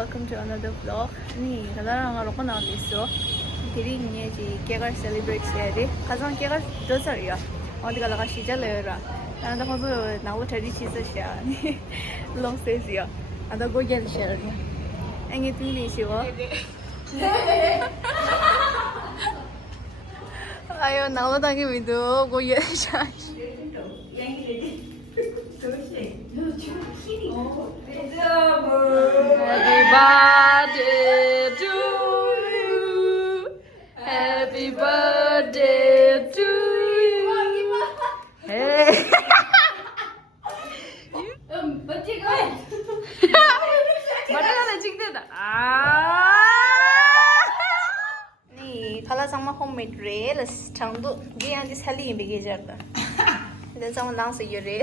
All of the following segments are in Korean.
welcome to another vlog. 니 가다랑 로코 나왔어. 디링이 지 개가 celebrate 해야지. 가장 개가 저서야. 어디 가다가 시절이라. 나도 거기서 나오 자리 치서야. long says야. 아다 고견 셔야. 앵이 띵리 쉬워. 아유 나오다기 위도 고견 셔. Happy birthday to you. Happy birthday to you. Hey. बच्चे का बड़ा वाला चिकन नी खाला sama homemade rails chandu ge andi sali be ge jarda then sama lang se yore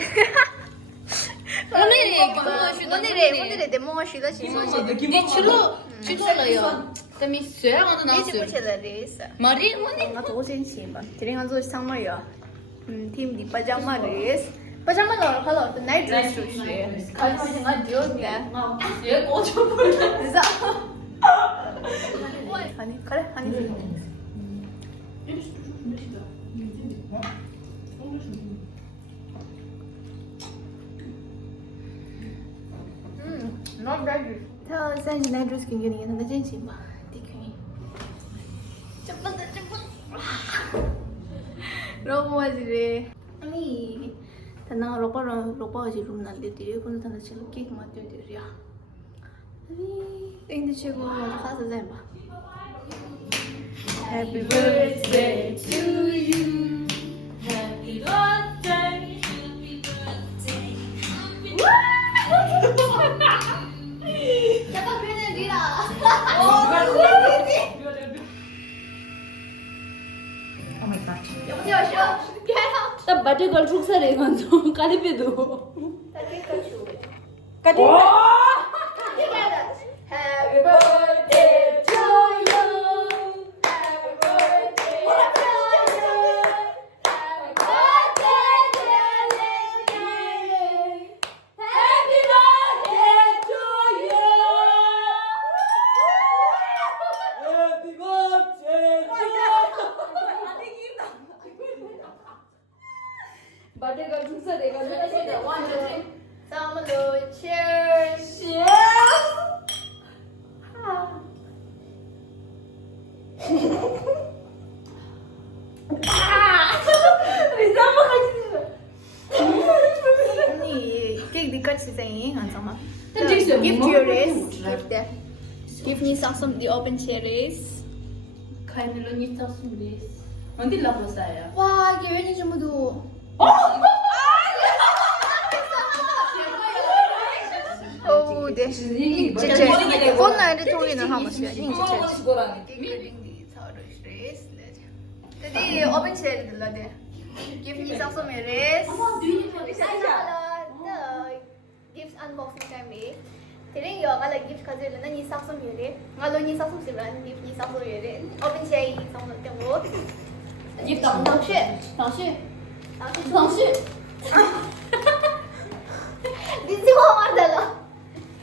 오늘의 데모가 쉬다 지금 네 출로요. 그다음에 쇠랑도 나왔어요. 이제 붙여라리스 머리 오늘 뭔가 더 신시마 드링한 조 상마야 팀 디 파자마 레스 파자마 너 컬러 더 나이트 드레스 주시 가서 생각 디오데 쇠 꼬쳐 버려. 그래서 아니 그래 아니 not bad. 자, 이제 나이트스 굉장히 괜찮다 진짜 봐. 디크니. cepet. Rokok aja Ani, tenang rokok aja room nanti diri, pun tanda celu cake mati diri ya. Ani, ini cekul aja khas aja mbak. Happy birthday to you. Happy birthday. Siapa kena dia? Oh my god. 여보세요, get out. 나 바지 걸 축사래 간도 까리베도. Tadi kacu. 까리. Happy birthday to you. Happy birthday to you. Happy birthday to you. Happy birthday to you. Happy birthday to 바지 걸 축사래 간도. One, two, three. Samalo, cheers. Ni cake dekat sih sayang, sama. Give to your race. Give that. Give me some the open cherries. 카이늘로 니타스미스. 어디 라고사야? 와, 이게 웬이 좀 더. 오, 네. 진짜. 폰나를 통이는 하고 있어요. Jadi open share dulu deh. Give me some cherries. Gift unbox kami. Jadi yo kalau gift kaje lena ni some cherries. Kalau ni some sebelah gift ni some cherries. Open share some tengok. Gift 当去。你喜欢玩的了。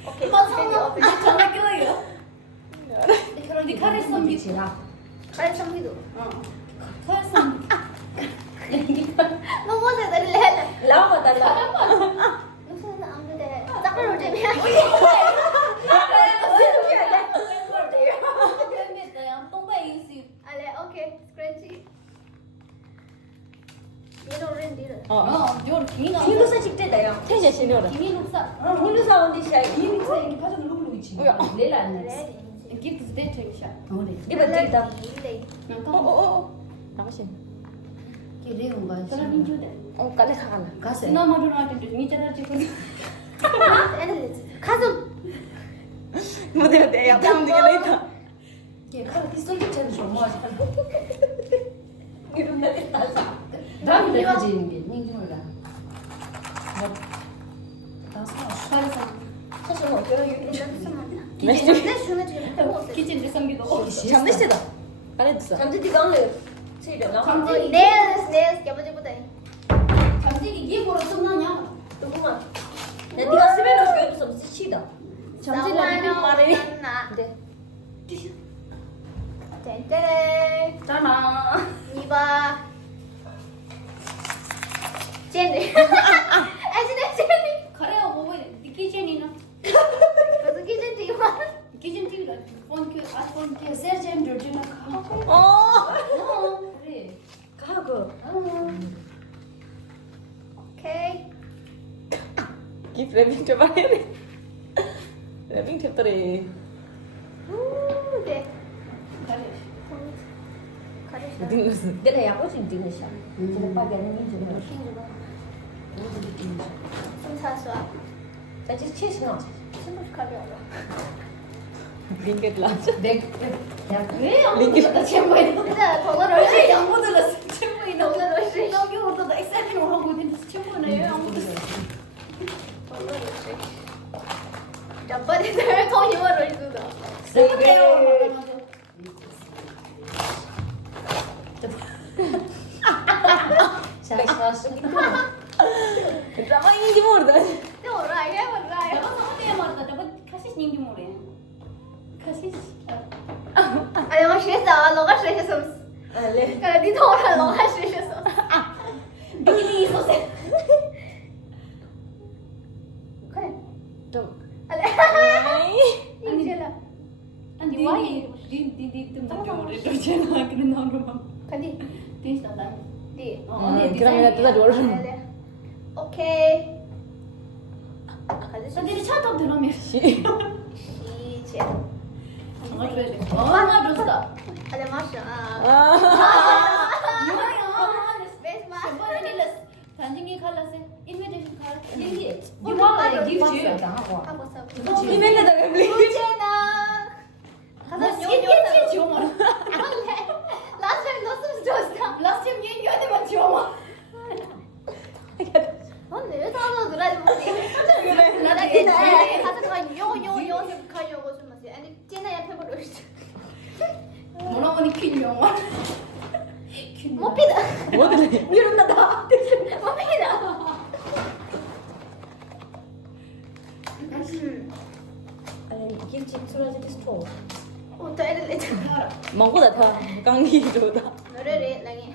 OK， open share. 장난기로요. 그럼 네 카레 썸기지라. Kalian sama itu? 카레 썸. Nggak mau saya tadi lihat. 라고 달라. Nggak usah saya ambil deh. Takkan udah biar. Ale, oke, scrunchy. Ini orang dia. 요 기나. 김루사 식대다요. 태세 신료라. 김루사. 김루사 언니 샤. 김루사 이게 가져 누구 있지? 내일 안 내. 기프트 데이트샷. 이거 찍다. 나가시. 기대는 거. 사람인 줄대. 까지 가갈라. 가세. 나 말로한테 미쳐라 지금. 가슴. 뭐야 내가 방금 내가 얘 카드 피스톨 채는 좋아하지. 이런 데 따서. 다음 내가 지는 게 닝중을라. 뭐. 다 사. 사실 어쩌라 이게 키친 대성기도. 잠시다. 잘했어. 잠시 가는 세려 나. Nails, siapa jemput tadi? 잠시 이게 뭐로 끝나냐? 누구만. 내가 스멜을 줘 없어 시다. 점질라는 말이. 네. 짠짠. 짜나. 이봐. 제니. 아시네 제니. 그래요 뭐 기준이나. 무슨 기준이야? 기준이가 폰그 아폰그 세젠더 주나 가. 그래. 가고. 오케이. 깁 랩핑 좀 해야 돼. 랩핑 탭더래. 네. 그래. 가르쳐. 어딘 것은? Cái này có trình trình sao? Chỉ là ba cái này chỉ là 좀 사서. tại chứ chết nó. 스무스 가려워. 링겟 라자. Để 왜 아무것도 챔버에 진짜 번호를 왜 아무것도 챔버에 넣어. 번호를 씨. 여기 오도 엑셀을 하고 있는데 챔버네 아무것도. 번호를 씨. 잠깐만 더 힘을 주다. 세대로 sao sao sức Drama ini gimana? 또 뭐라해 뭐라해. 내가 상대에 말하다 내가 카시스 닝기 모래. 카시스. 아니 뭐 싫다. 너가 싫어서. lên 그래 네 돈을 너가 싫어서. 비키니 소세. 그래. 좀 아니. 이제라. 아니 와이 디디디 좀 저래 저잖아 그런 나오면 간디. 디스다. 디. 그러면 또 돌아. 오케이. 가지고 근데 차도 들으면 시제. 정말 줘야 돼. 엄마 줬어. 아니 마셔. 뭐야? 스페이스 마. 단징이 칼라세. 인비테이션 칼. gì You want I give bao you. giờ cả quả 하고 서. 이메일에다 왜 블링? 우체나. 가서 스킨케치 지워마. 라스트 타임 넣었으면 좋았어. 라스트 타임 얘기하더만 지워마. 근데 왜 다들 그러지 못해? 그래. 나는 그때 가서가 요요 생각하려고 좀 하지. 아니 찐아야 페버를 뭐라고니 퀸 영화. 못 피다. 뭐들? 이런다. 못 피다. anh kiếm chim xuống ra cái store 또 애들 내잖아. 망고다 다. 강기 좋다. 노래를 나게.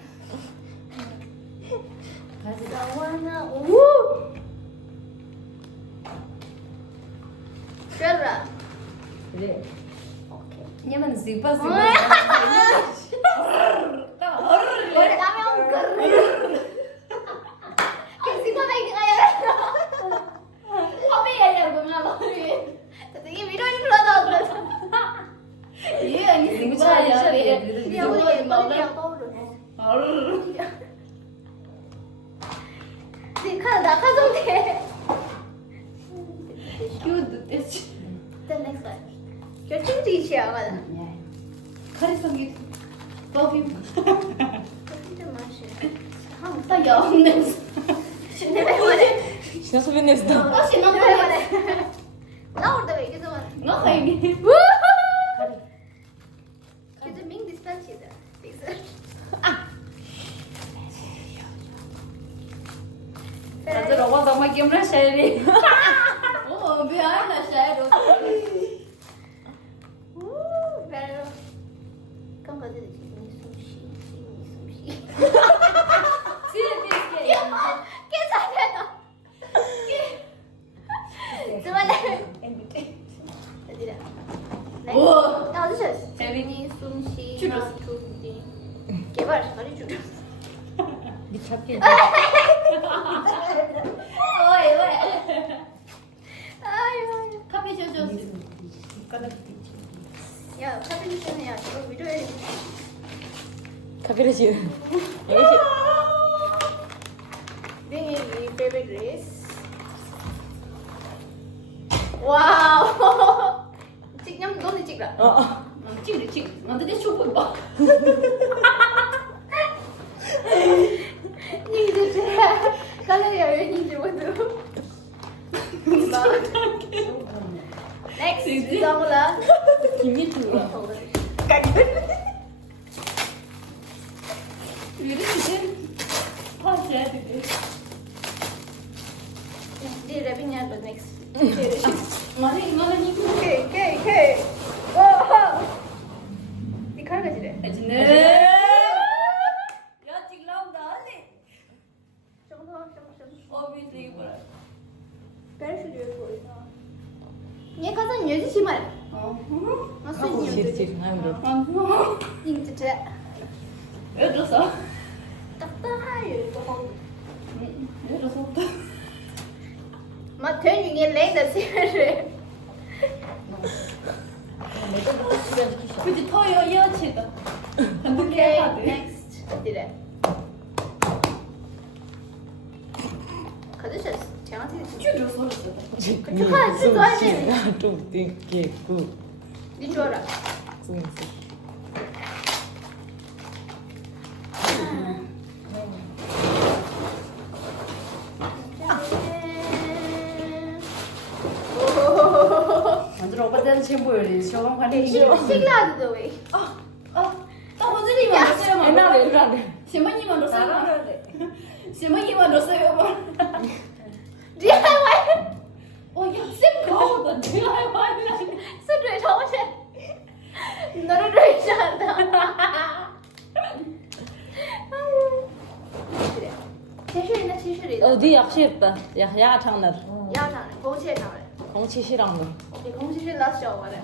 나와나 오. 그래라. 그래 오케이. nhưng mà giữ bao giờ 우리 라면 그. 싱거베이킹 가야. 허비야 그러면 머리. 되게 위로를 불러다 그래서. 예 아니 giữ 진짜야. sao 그냥 우리 예쁘게 떠오르. 지금 나 가정돼. 큐드 됐지. Then next one. 결정지 취향은 카리성기. 버비. 진짜 맛이. 딱 영 냄새. 내가 신나 소변 냄새다. 다시 나 이번에 나올 때 이게 좀 너 가이니. 이제 밍 디스펜시다. Thật ra qua tao mày kiếm ra xe đi. Ủa, bị ai là xe được. Pero không có gì để chị sushi. Xí là đi kìa. Cái sao thế đó? Chứ mà lại đi đâu? Ủa. 나 어디서? 재민이 수시 줄였어. 주디. 개발 자리 줄. 미쳤게. Ôi, ôi. 아유. 커피 줘줘. 야, 사진 찍냐? 이거 위로해. 카페를 지은. Being a favorite race. 와우. 찍냐면 너네 찍라. 난 찍으래, 찍. 나한테 내 쇼പ്പ് 봐. 이제 제가 칼로리 여행인지 모두. Next, 정우라. 김미주가. 왜 이렇게 파셔야 돼? 네 랩이냐, next. 말이 이거는 이 K. 와. 니 칼가 지래. 네. 야 지금 나온다. Obviously 이거. 얘 가서 여지 심할. 나 수이 Cheers, 여지. cheers. I'm good. 인제 왜 줬어? 딱딱하요 이거 뭐. 왜 줬어? mà thuê những người lấy là xe rồi 그치 더 여치다. ok next đi đây 가져셨어 제가 쭉 줬어. 축하, 축하해. 좀 되게 그 니 줘라 완전 오빠 때는 지금 보여요. 저건 관리. 신라도 왜 따로들이만 줬어요. 옛날에 시모님만 줬어요. 시모님만 줬어요. DIY 쌤 거거든. DIY라. 술을 정신 너를 좋아한다 제실이네 제실이 어디 약시했다. 야창날. 야장 공치장 공치 싫어하는 거. 이 공치실 라스죠 원래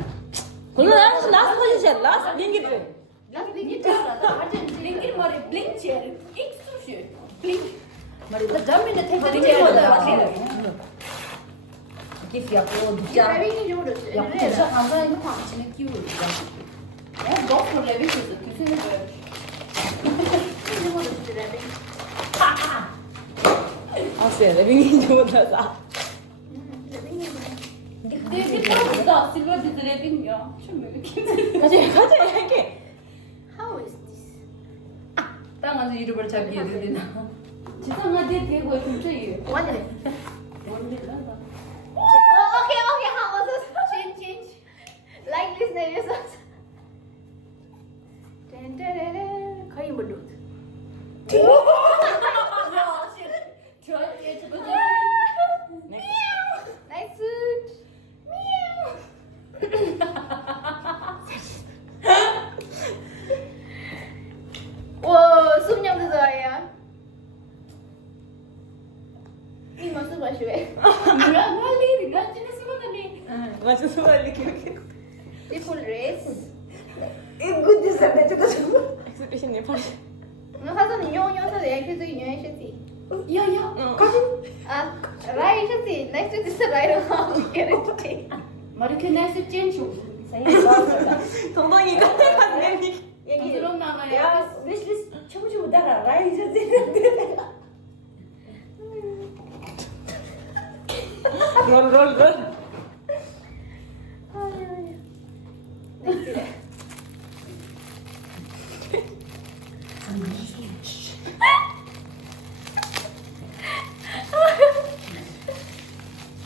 그럼 나스 포지션 나스 링기를. 나도 비기잖아 링길 머리 블링치. 익수시. 블링. 머리 다 점인데 택배 기피야 또 진짜. 레빙이 좀 그렇지 야, 진짜 감사해서 광치는 끼고 있다. 너 원래 비슷해. 교수님 거야. 좀 그렇지 레빙 아세 레빙이 좋다. 레빙이 내 비슷하다. 실버 비슷 랩인이야. 좀 이렇게. 가자 이렇게. How is this? 땅한테 이름을 잡기 되나? 지상한테 대고 근처에. 완전 원래란다. okay how was it? Change like this này biết sao 거의 못 lut nice 와 수명도 좋아요 이거 무슨 맛이래 뭐야 말이 나 진짜 쓰거든요. 맞아 소리 이렇게. Triple race 엑스피션님 팔. nó phát ra nhiều nhiều sao để cái gì nhiều cái gì 야야. à right cái gì next to this right đúng không cái đấy 마르케 나이스 젠쇼. 동동이 같아 얘기. 부드러운 나가야. 리스 쳐보지 못하라. 라이즈 롤.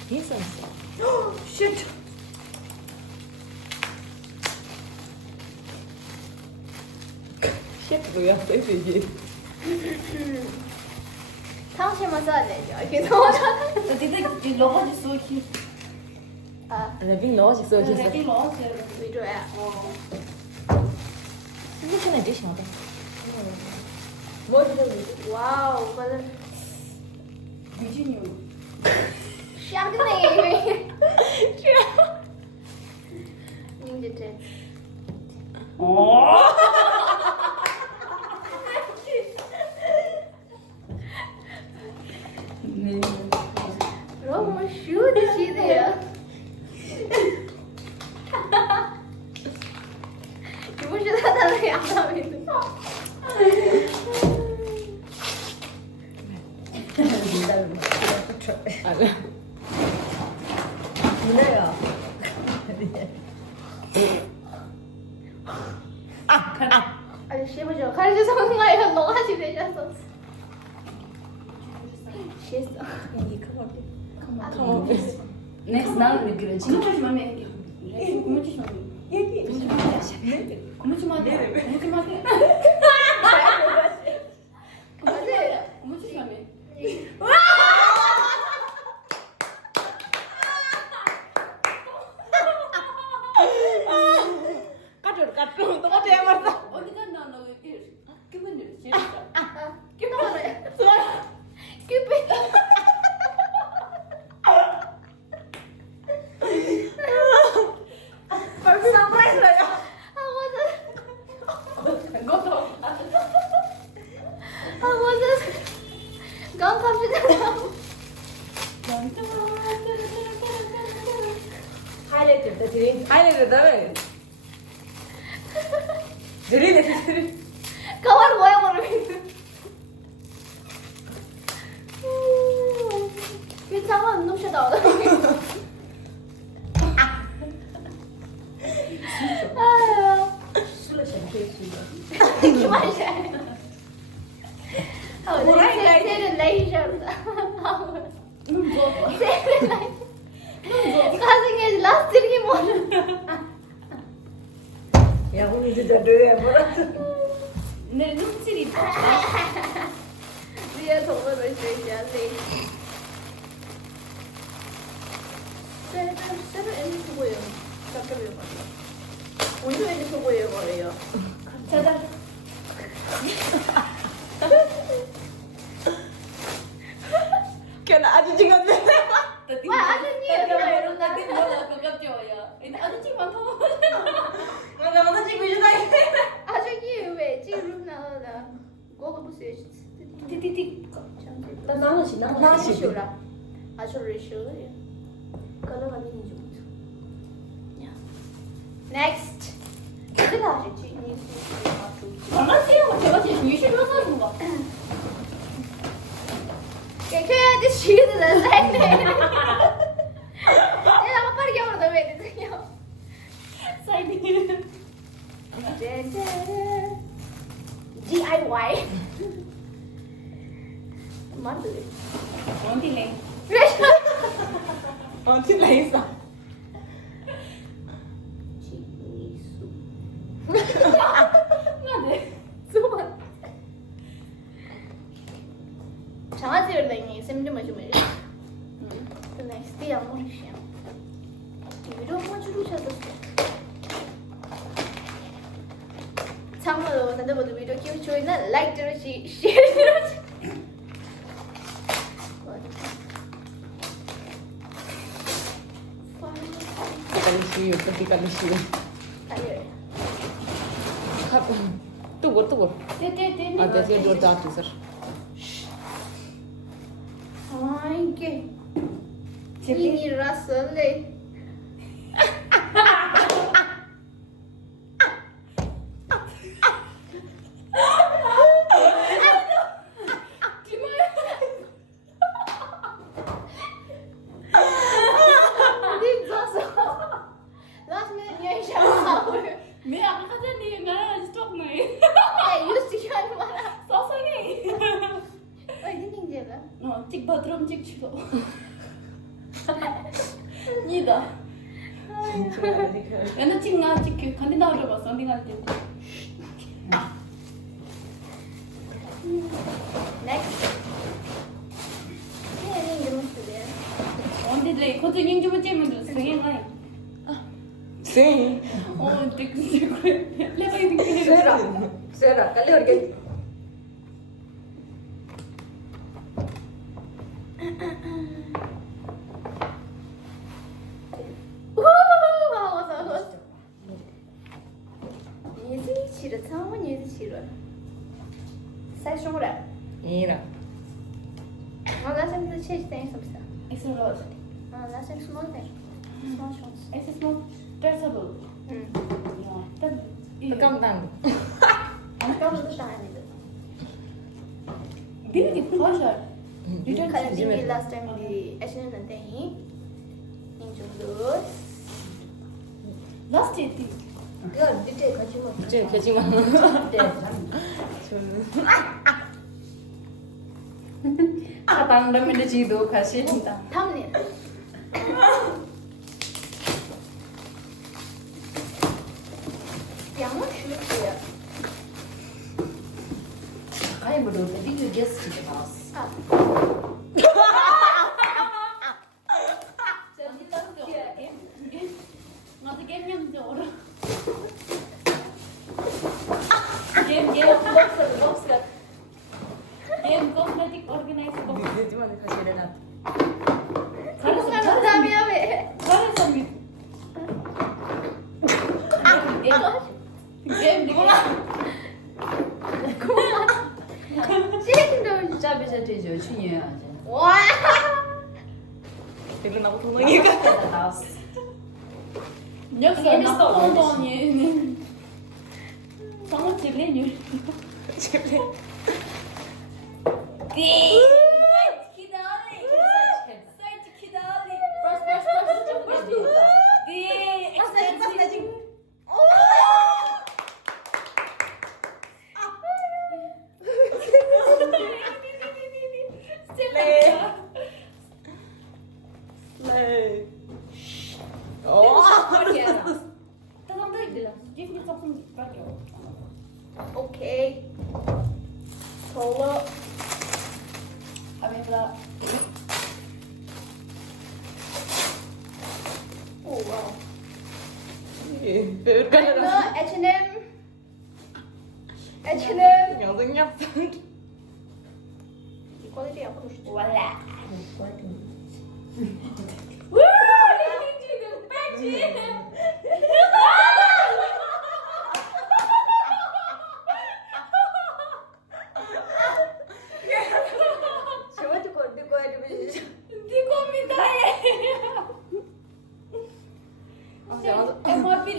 있었어. 슛. 셰프가 옆에 이게. 당신만 써야 되죠 이렇게 넣어놔 근데 러버지 쏘기. à 레빙 넣어지 써지. 레디 러버지. 위로야 근데 전에 되시 나다. 와우 맞아 미진이. 샤그네 닌자 네. 너무 슈드시대요 기분 슈드하다는 양담인데 누나야. 아저씨 해보죠 가르쳐서 뭔가요 너가 하지 되셨어 실수 컴온. 넥스트 나는 그래. 지금 고무줄 맘에 얘기. 고무줄 맘에. 얘기. 고무줄 맘에. 고무줄 맘에. 맞아요 고무줄 맘에. Gotoh. 아 맞아. 깜깜이다. 하이라이트 드림. 하이라이트 다음에. 드림. 가발 뭐야 모르겠어. 괜찮아 안 넘쳐 나오다. 아유. 술을 샴페인이다. 그만해. 세는 레이저다. 가슴에 라스트리 뭐? 야 오늘 진짜 너야 뭐라. 내 눈질이 있다. 네가 동물을 제시하지. 쇠를 애니 보고요. 잠깐만요. 오늘 애니 보고요 거예요. 자자. 걔는 아주 찍었네. 와 아저씨예요. Tadi bola kagak cowok ya. Itu ada sih mantap. Nggak mau 찍고 있다. 아저씨 왜 지금 나오나? 그거 보세요. Titik. 나 나머지 나머지. 쇼라. 아저씨 쇼예요. color 아닌 좀. Next. 그거 아저씨 니. Mana sih yang coba sih? Ini sih dosa semua. Kayak di sini dah saya. Dia apa pergi orang tua itu ya. Saya ini. DIY. Mana tu? Nanti leh. 어디 나 있어? Nggak deh. Semua. 장아찌를 내니 쌤좀 해주면 그 next yang mau siang video mau juru 찾았어 참고로 nanti buat video kiu cuinya like terus share terus ketika lucu. ayo Tunggu. Dia. Ada sih dua jatuh sir. Ay, ¿qué? Ini rasa le. Last minute niya siya power. May ako kasi nih nggak ada stok nih. Use siya mana? Sosok nih. Ay, hindi niya ba? Cik bathroom cik chilo. Nida. Yana cik nggak cik kan dia udah pas nanti nggak cik. Next. Ini mesti dia. Nanti deh, kau tuh yang coba cek menurut saya nggak. Sim. Oh, cik gue. Lihat lagi begini. 세라 깔리 어디? 바꿔서. 예지 싫어. 처음은 예지 싫어. 사이즈로. 이라. 나한테 체지 땡 없어. Esse rosa. 나한테 small 땡. Small shots. Esse small stretchable. Ya, kan. 깜당. 아까부터 다 아니다. Dia di pleasure. Kalau di last time di Asian nanti ini juga Last itu. 이거 밑에 같이 먹. 이제 되지만. 네. 저는. Katang dami na jido kasi. thumbnail. Yang mau shoot ya? 아니 뭐 너네 비디오 게스트 나왔어. Jadi tahu tuh. Nggak game yang jor. Game box kan. Game cosmetic organizer box. 되지만 다시 일어나. Kamu kan tapi apa? Karena sambil game di 이제 되죠. 춘이야. 와. Tignan ako kung nangyayari ka. 역시 나쁜돈이 정말 질리니. Siyempre. 네. 오케이. 더워. 감사합니다. 오 와우. Beurut ka na 너 lang. H&M. H&M. Yang 이 퀄리티 약간 좋지. 원래. 저한테 건들 거야 좀 진짜.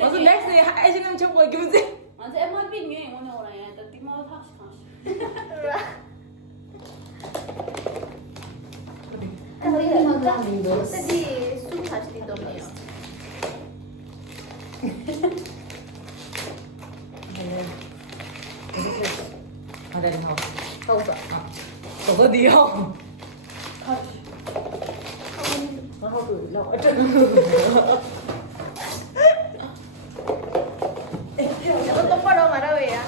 Mas next day, H&M siya po, give it. 완전 MRP 게 오늘 오라야. 나 띠모 탑시 탑시. Tadi sul taş değil domuyor. Ada di house. Tahu tak? Tahu dia. Mau tu, lau ada. 이거 똑바로 말하고요.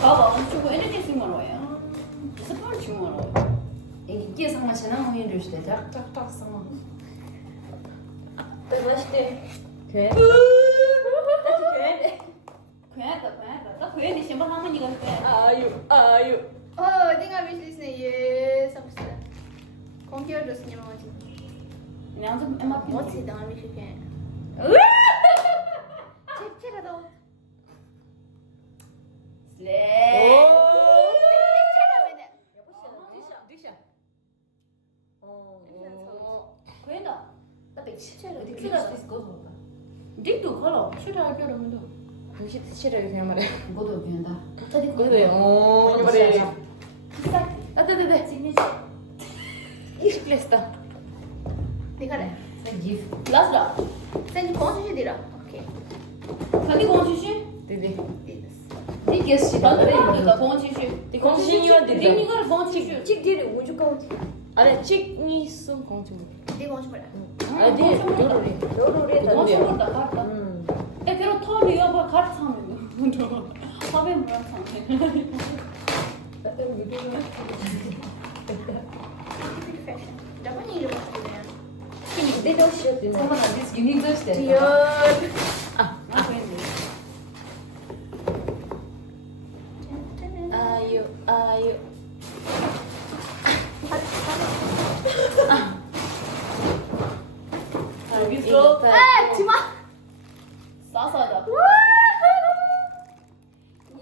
봐봐. 저거 이렇게 쓴 거로요. 스포츠 준 거로. 이게 상만 지나면 힘들 때 딱딱딱 상만. 맛있대. 그래? 괜찮다. 딱 괜히 신발 할머니가 그때. Ayo. 네가 미실스네 예 sabse. Konkuyoruz ne mamacı. 그냥 좀 MRP. What's daha 미실게. 잽체라도. 슬레. 괜찮다. 나 백치체를 어디 필요할 수 있을 것 같아. 닉도 걸어. 출하할 필요면도. Mesti terceira que namanya. 이것도 괜찮다. Gede. Oh, coba deh. Ada. 시그니처. Please ta. 네가 래. 기프. 라스라. sen konuşuyorlar. Okey. 자기 공주시? Dede. 니게 씨. 그러니까 공주시. Di konsinyo dede. 니가 공주시. Çık ucu konuşuyor. Ada chick ni sum kongchu. 네 konuşma. Ada dorori. 공주보다 같다. 에 그럼 털이야 뭐 같이 사면 밥에 물안 사면. Dapat nih maksudnya. They don't share this. 잠깐만, this unique just there. Diyor. 아, 그랬네. Ayo. 여기서 Cuma. 싸싸다.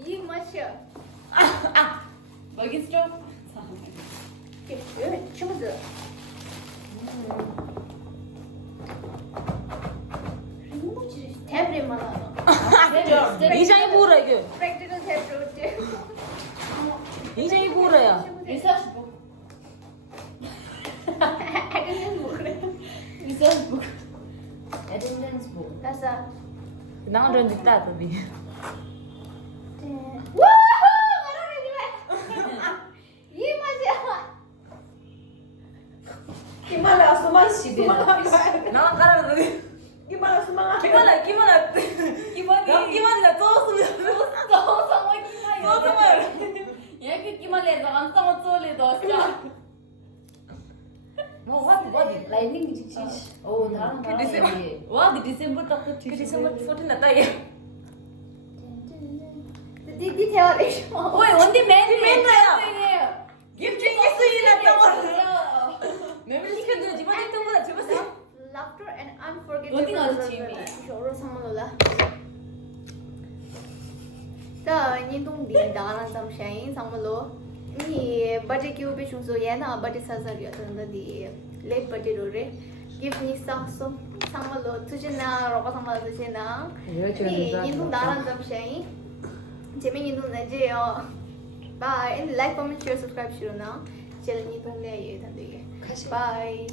İyi maçı. 여기서 좀. Evet, çıkmadı. Tebrik bana. 굉장히 보라 이거. Practical tebrik. 굉장히 보라야. 리서치 북. Attendance book. 리서치 북. Attendance book. Nasa? Kenapa doon dikta tadi? Woohoo! Marami di ba? İyi maçı. Gimana semangat? Kenapa karena tadi? Gimana semangat? Gimana? 기만이. 나 todos 너 정말 기만이야. 얘그 기만이야. 안 싸워 쏠리도 진짜. Mau what? Lining sih. Oh, 나랑 다르네. 와, 그 디셈버 딱 그 Ke December 14 na tayo. Di teori semua. 오이 원디 맨 맨이야. Give changes to you na tama. Memories ka doon, di ba dito mo na? Di ba sa? Laughter and unforgettable. 어디 가서 취미? 저로 상관없다. 자, 你懂的，当然咱们声音上不落。니 barbecue be chung so yana barbecue sa sa ya tanda di late barbecue ro re give me some so 상말로 드시나 로가 상말로 드시나 니 인도 나란 잠시에 재민이 눈 내지요 bye and like comment share subscribe शुरू ना चलनी तुम ले ये धंधे bye